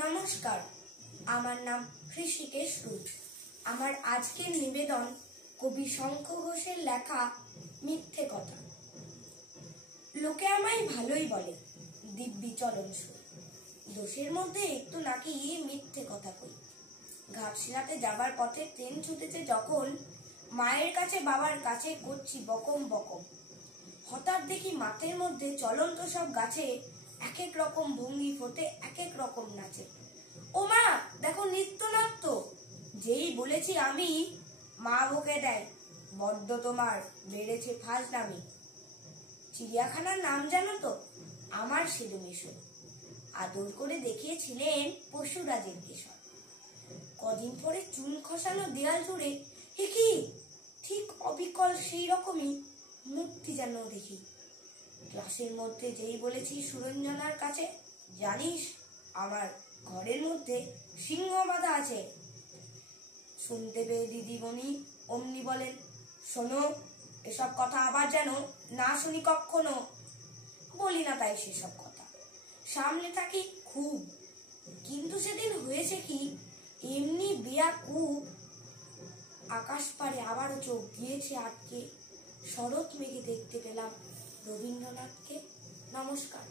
নমস্কার, আমার নাম হৃষিকেশ রুট। আমার আজকের নিবেদন কবি শঙ্খ ঘোষের লেখা মিথ্যে কথা। লোকে আমায় ভালোই বলে, দিব্যি চলনসই, দোষের মধ্যে একটু নাকি মিথ্যে কথা কই। ঘাটশিলাতে যাবার পথে ট্রেন ছুটেছে যখন, মায়ের কাছে বাবার কাছে করছি বকম বকম। হঠাৎ দেখি মাঠের মধ্যে চলন্ত সব গাছে এক এক রকম ভঙ্গি ফোটে, এক এক রকম নাচে। ও মা, দেখো নৃত্যনাট্য। যেই বলেছি আমি, মা বকে দেয়, বড্ড তোমার বেড়েছে ফাজলামি। চিড়িয়াখানার নাম জানো তো? আমার সেদুমেশো। আদর করে দেখিয়েছিলেন পশুরাজের কেশর। কদিন পরে চুন খসানো দেয়াল জুড়ে কি ঠিক অবিকল সেই রকমই মূর্তি যেন দেখি। ক্লাসের মধ্যে যেই বলেছি সুরঞ্জনার কাছে, জানিস আমার ঘরের মধ্যে সিংহ বাঁধা আছে। শুনতে পেয়ে দিদিমণি অমনি বলেন, শোনো, এসব কথা আবার যেন না শুনি কখনো। বলি না তাই সেসব কথা, সামনে থাকি খুব। কিন্তু সেদিন হয়েছে কি, এমনি বেয়াকুব, আকাশ পারে আবারও চোখ গিয়েছে আটকে। শরৎ মেঘে দেখতে পেলাম রবীন্দ্রনাথকে। নমস্কার।